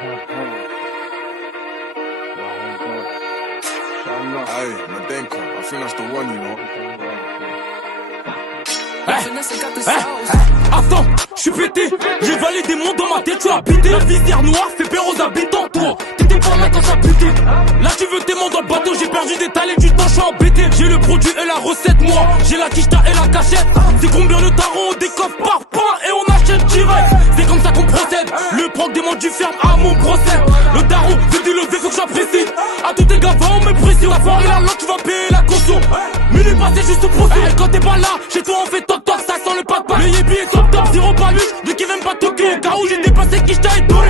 Hey, Madenka, I think that's the one, you know. Attends, je suis pété, j'ai valé des mondes dans ma tête, tu as pété. La visière noire fait peur aux habitants, toi. T'étais pas là quand ça pétait. Là tu veux tes mondes dans le bateau, j'ai perdu des talents, du temps, je suis embêté. J'ai le produit et la recette, moi, j'ai la quicheta et la cachette. C'est combien le tarot, on décoffre par point et on achète direct. C'est comme ça qu'on procède, le proc demande du ferme à mon procès. Le tarot, c'est du lever, faut que j'apprécie. À tous tes gars, va on me pression. La forme et la langue, tu vas payer la conso. Minuit passé, juste procès. Et quand t'es pas là, chez toi on fait toc toc, ça sent le pack-pack. Le yébi est top top, zéro paluche, de qui même pas toquer. Car où j'ai dépassé qui je t'ai donné.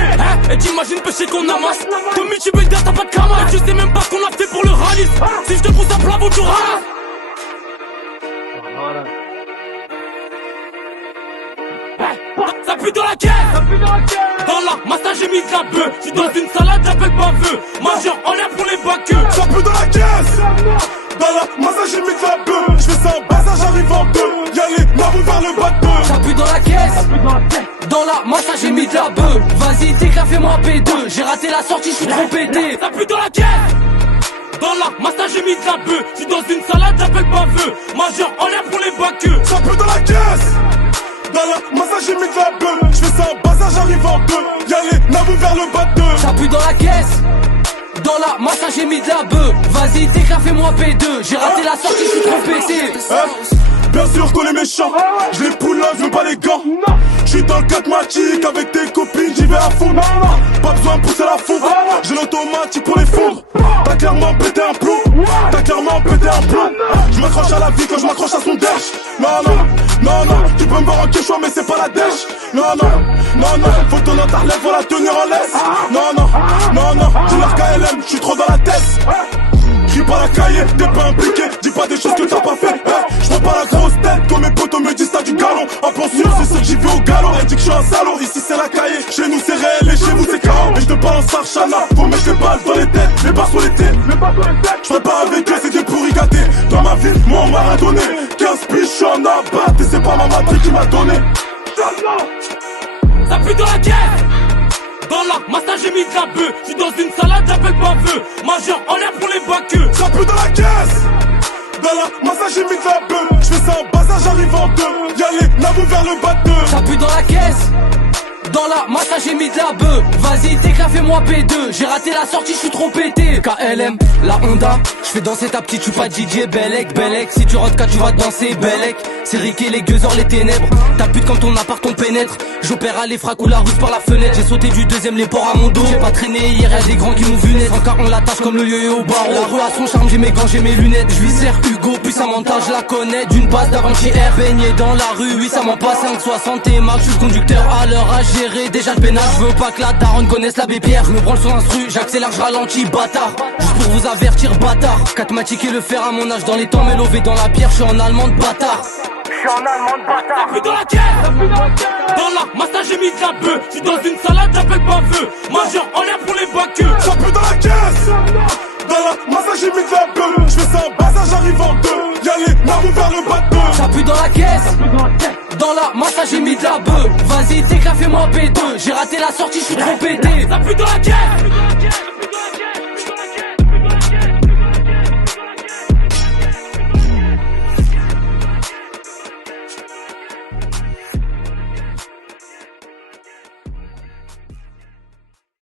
Et t'imagines péché qu'on amasse. De multi-bédard, t'as pas de camara. Je sais même pas ce qu'on a fait pour le rallye. Si je te pousse à plat, vous tu ralasses. Ça pue dans la caisse. Dans la massa j'ai mis de la bœuf. J'suis dans une salade, j'appelle pas feu. Majeur en l'air pour les baqueux. Ça pue dans la caisse. Dans la massa j'ai mis de la bœuf. J'fais ça en bazar, j'arrive en deux. Y'a les navos vers le bateau. Ça pue dans la caisse. Dans la massa j'ai mis de la bœuf. Vas-y t'éclate, fais-moi P2. J'ai raté la sortie, j'suis trop pété. Ça pue dans la caisse. Dans la massa j'ai mis de la bœuf. J'suis dans une salade, j'appelle pas feu. Majeur en l'air pour les baqueux. Ça pue dans la caisse. Dans la massa j'ai mis de la bœuf. J'fais ça en bazar, j'arrive en deux. Y'a les navos vers le bateau. Ça pue dans la caisse. Dans la massa j'ai mis de la bœuf. Vas-y t'éclate, fais-moi P2. J'ai raté la sortie, j'suis trop pété. Bien sûr qu'on est méchant, je les poule là, je veux pas les gants. J'suis dans le 4 matic avec tes copines, j'y vais à fond. Pas besoin de pousser la fougue, j'ai l'automatique pour les fondre. T'as clairement pété un plomb, t'as clairement pété un plomb. Je m'accroche à la vie quand je m'accroche à son dash. Non, tu peux me voir en quechua mais c'est pas la dèche. Non, faut ton internet, faut la tenir en laisse. Non, j'ai l'air KLM, j'suis trop dans la tête. Crie pas la cahier, t'es pas impliqué, dis pas des choses que t'as pas fait. Je vois pas la grosse tête, comme mes potos me disent t'as du galon. En pension, c'est sûr que j'y vais au galop. Elle dit que je suis un salaud, ici c'est la cahier. Chez nous c'est réel et chez vous c'est chaos. Et je te parle en sarchana, faut mettre les balles dans les têtes, les barres sur les têtes. Je ferai pas avec eux, c'est des pourris gâtés. Dans ma ville, moi on m'a rien donné. 15 piges, je suis en abat, et c'est pas ma matrice qui m'a donné. Ça pue dans la caisse. Dans la massa j'ai mis de la bœuf. J'suis dans une salade, j'appelle pas feu. Majeur en l'air pour les baqueux. Ça pue dans la caisse. Dans la massa j'ai mis de la bœuf. J'fais ça en bazar, j'arrive en deux. Y'a les navos vers le bateau. Ça pue dans la caisse. Dans la massa j'ai mis de la bœuf. Vas-y t'éclate, fais-moi P2. J'ai raté la sortie, j'suis trop pété. KLM, la Honda. J'fais danser ta petite choupa DJ Bellec. Si tu rentres tu vas danser Bellec. C'est Rick et les gueuseurs, les ténèbres. Ta pute quand ton appart on pénètre. J'opère à les fracs ou la route par la fenêtre. J'ai sauté du deuxième, les ports à mon dos. J'ai pas traîné hier, y'a des grands qui m'ont vu naître. Encore on l'attache comme le yo-yo au barreau. La rue a son charme, j'ai mes gants, j'ai mes lunettes. J'lui sers Hugo, puis Samantha, je la connais. D'une base d'avant-hier, baigné dans la rue. Oui ça m'en passe 560 et max. J'suis le conducteur à l'heure à gérer. Déjà le pénal, j'veux pas que la daronne connaisse l'abbé Pierre. J'me branle sur instru, j'accélère, j'ralentis, bâtard. Juste pour vous avertir, bâtard. Catmatique et le fer à mon âge dans les temps, mais lové dans la pierre, j'suis en allemand de bâtard. J'suis en allemand de bâtard. Ça pue dans la caisse. Dans la massa j'ai mis de la bœuf. J'suis dans une salade, j'appelle pas feu. Majeur en l'air pour les baqueux. Ça pue dans la caisse. Dans la massa j'ai mis de la bœuf. J'fais ça en bazar, j'arrive en deux. Y'a les navos vers le bateau. Ça pue dans la caisse. Dans la massa j'ai mis de la bœuf. Vas-y t'éclate, fais-moi P2. J'ai raté la sortie, j'suis trop pété. Ça pue dans la caisse.